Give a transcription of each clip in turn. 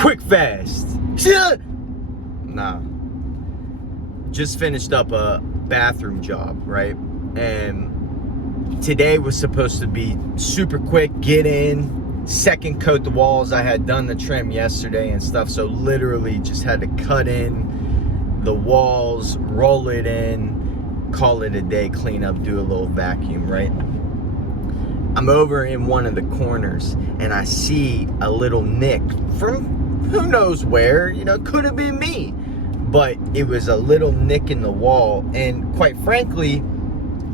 quick fast. Nah. Just finished up a bathroom job, right? And today was supposed to be super quick, get in, second coat the walls. I had done the trim yesterday and stuff, so literally just had to cut in the walls, roll it in, call it a day, clean up, do a little vacuum, right? I'm over in one of the corners and I see a little nick from who knows where, could have been me, but it was a little nick in the wall. And quite frankly,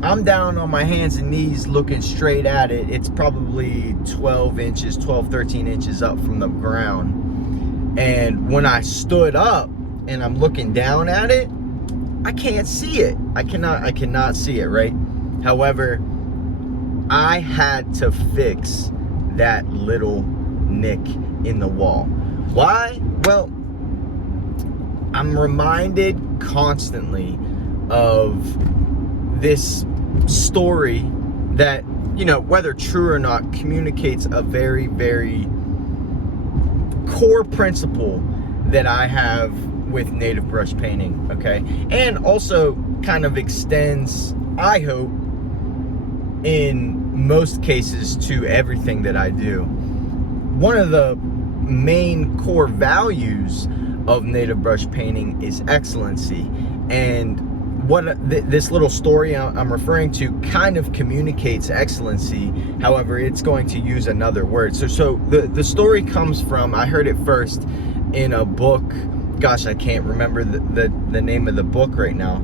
I'm down on my hands and knees looking straight at it. It's probably 12, 13 inches up from the ground. And when I stood up and I'm looking down at it, I can't see it. I cannot see it, right? However, I had to fix that little nick in the wall. Why? Well, I'm reminded constantly of this story that, whether true or not, communicates a very, very core principle that I have with native brush painting, okay? And also kind of extends, I hope, in most cases to everything that I do. One of the main core values of native brush painting is excellency, and what this little story I'm referring to kind of communicates excellency. However, it's going to use another word. So the story comes from, I heard it first in a book. Gosh, I can't remember the name of the book right now.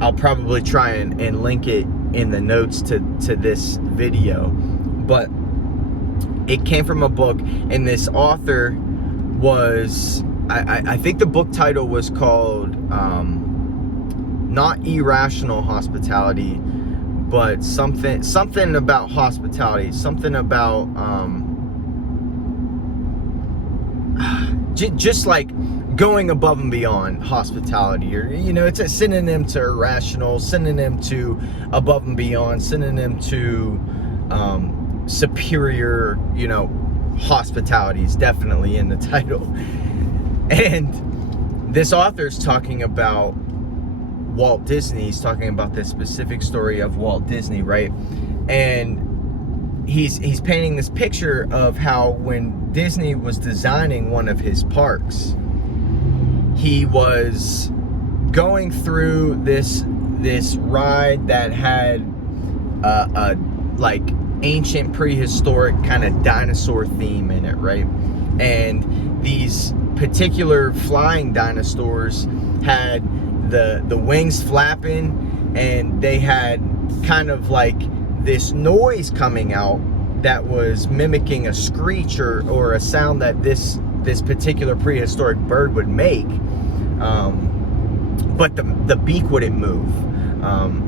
I'll probably try and link it in the notes to this video, but it came from a book, and this author was, I think the book title was called not Irrational Hospitality, but something about hospitality, something about just like going above and beyond hospitality, or it's a synonym to irrational, synonym to above and beyond, synonym to superior, hospitality is definitely in the title. And this author's talking about Walt Disney. He's talking about this specific story of Walt Disney, right? And he's painting this picture of how when Disney was designing one of his parks, he was going through this ride that had a like ancient prehistoric kind of dinosaur theme in it, right? And these particular flying dinosaurs had the wings flapping, and they had kind of like this noise coming out that was mimicking a screech or a sound that this particular prehistoric bird would make, but the beak wouldn't move.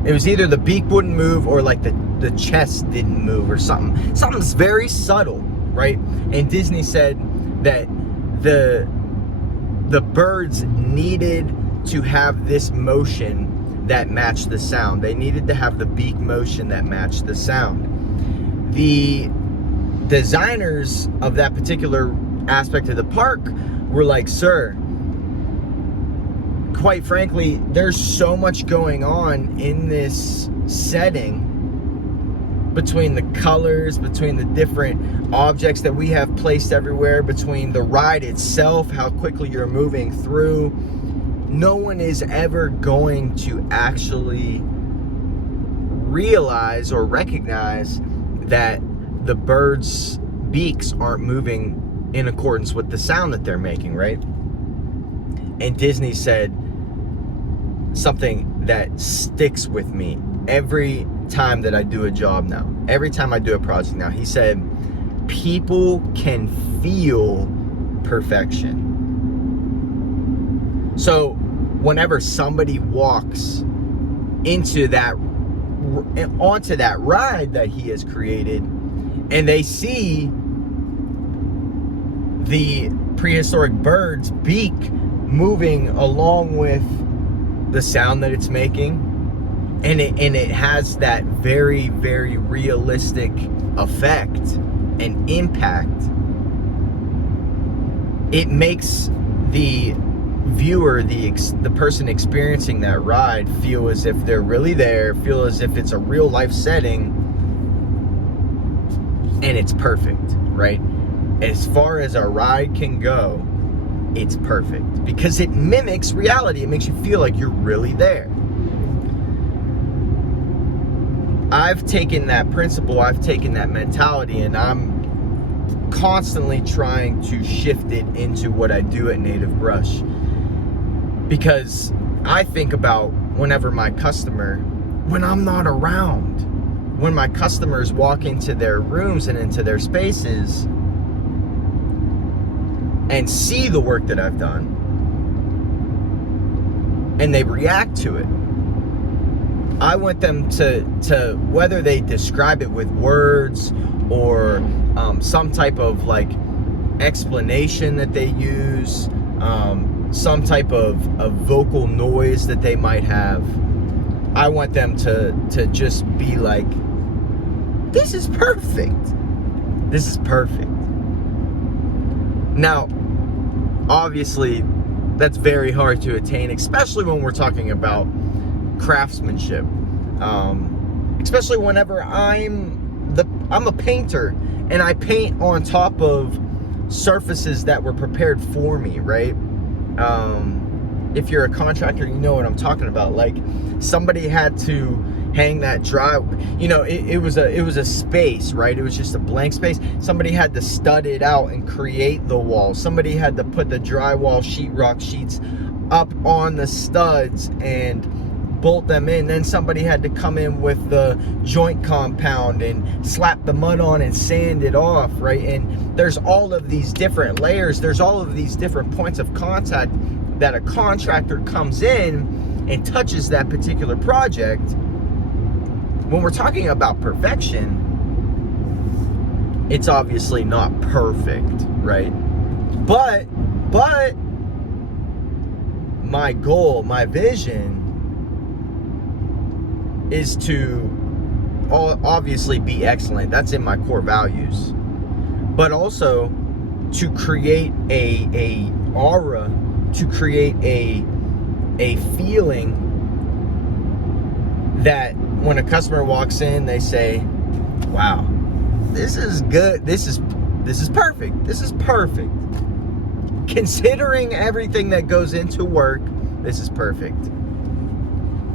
It was either the beak wouldn't move or like the chest didn't move or something. Something's very subtle, right? And Disney said that the birds needed to have this motion that matched the sound. They needed to have the beak motion that matched the sound. The designers of that particular aspect of the park were like, sir, quite frankly, there's so much going on in this setting, between the colors, between the different objects that we have placed everywhere, between the ride itself, how quickly you're moving through. No one is ever going to actually realize or recognize that the birds' beaks aren't moving in accordance with the sound that they're making, right? And Disney said something that sticks with me every time that I do a job now, every time I do a project now. He said, people can feel perfection. So whenever somebody walks onto that ride that he has created, and they see the prehistoric bird's beak moving along with the sound that it's making, and it has that very, very realistic effect and impact, it makes the viewer, the person experiencing that ride, feel as if they're really there, feel as if it's a real life setting, and it's perfect, right? As far as a ride can go, it's perfect because it mimics reality. It makes you feel like you're really there. I've taken that principle, I've taken that mentality, and I'm constantly trying to shift it into what I do at Native Brush. Because I think about whenever my customer, when I'm not around, when my customers walk into their rooms and into their spaces and see the work that I've done, and they react to it, I want them to whether they describe it with words or some type of like explanation that they use, some type of vocal noise that they might have, I want them to just be like, this is perfect. This is perfect. Now, obviously, that's very hard to attain, especially when we're talking about craftsmanship. Especially whenever I'm a painter and I paint on top of surfaces that were prepared for me, right? If you're a contractor, you know what I'm talking about. Like, somebody had to hang that dry, it was a space, right? It was just a blank space. Somebody had to stud it out and create the wall. Somebody had to put the drywall sheetrock sheets up on the studs and bolt them in. Then somebody had to come in with the joint compound and slap the mud on and sand it off, right? And there's all of these different layers. There's all of these different points of contact that a contractor comes in and touches that particular project. When we're talking about perfection, it's obviously not perfect, right? But my goal, my vision is to obviously be excellent. That's in my core values. But also to create a aura, to create a feeling that when a customer walks in, they say, wow, this is good. This is perfect. This is perfect. Considering everything that goes into work, this is perfect.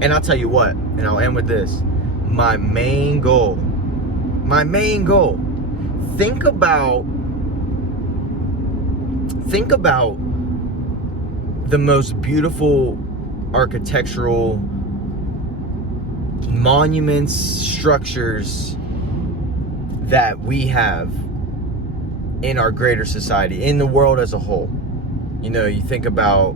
And I'll tell you what, and I'll end with this. My main goal. Think about the most beautiful architectural monuments, structures that we have in our greater society, in the world as a whole. You think about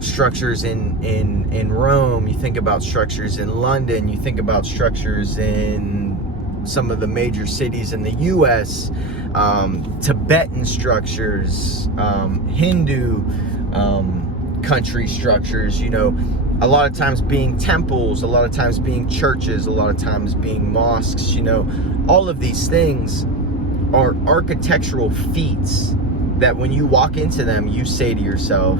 structures in Rome, you think about structures in London, you think about structures in some of the major cities in the US, Tibetan structures, Hindu country structures, a lot of times being temples, a lot of times being churches, a lot of times being mosques. All of these things are architectural feats that when you walk into them, you say to yourself,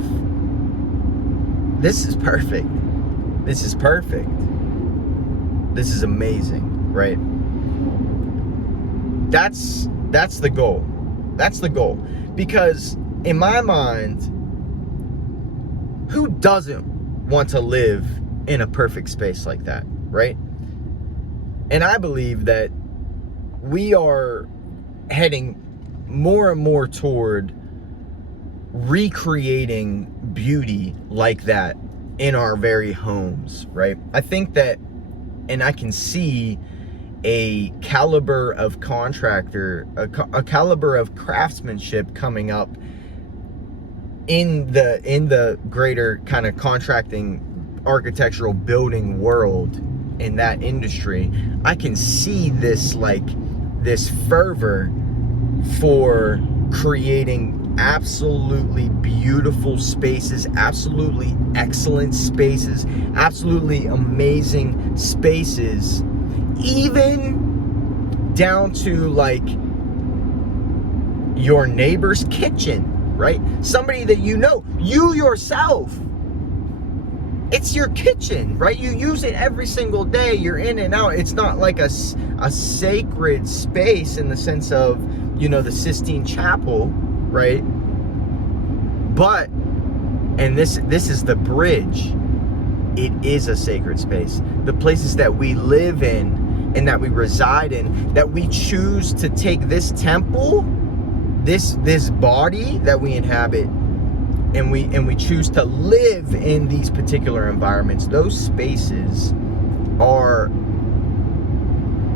this is perfect. This is perfect. This is amazing, right? That's the goal. That's the goal. Because in my mind, who doesn't want to live in a perfect space like that, right? And I believe that we are heading more and more toward recreating beauty like that in our very homes, right? I think that, and I can see a caliber of contractor, a caliber of craftsmanship coming up in the greater kind of contracting, architectural building world, in that industry. I can see this fervor for creating absolutely beautiful spaces, absolutely excellent spaces, absolutely amazing spaces, even down to your neighbor's kitchen, right? Somebody that you know, you yourself. It's your kitchen, right? You use it every single day. You're in and out. It's not like a sacred space in the sense of, you know, the Sistine Chapel, right? But, and this is the bridge. It is a sacred space. The places that we live in and that we reside in, that we choose to take this temple, this body that we inhabit, and we choose to live in these particular environments. Those spaces are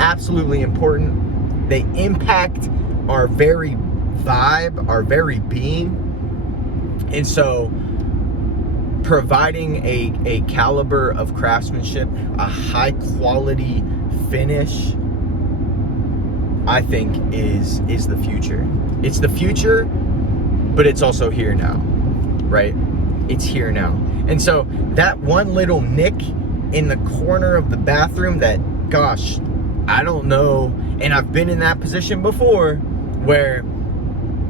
absolutely important. They impact our very vibe, our very being. And so providing a caliber of craftsmanship, a high quality finish, I think is the future. It's the future, but it's also here now, right? It's here now. And so that one little nick in the corner of the bathroom that, gosh, I don't know, and I've been in that position before where,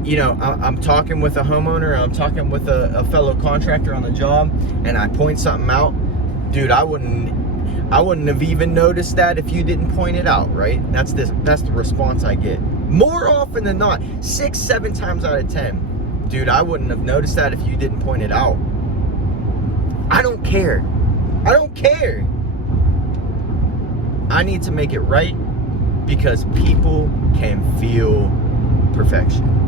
you know, I'm talking with a homeowner, I'm talking with a fellow contractor on the job, and I point something out. Dude, I wouldn't have even noticed that if you didn't point it out, right? That's the response I get. More often than not, 6-7 times out of 10. Dude, I wouldn't have noticed that if you didn't point it out. I don't care. I don't care. I need to make it right because people can feel perfection.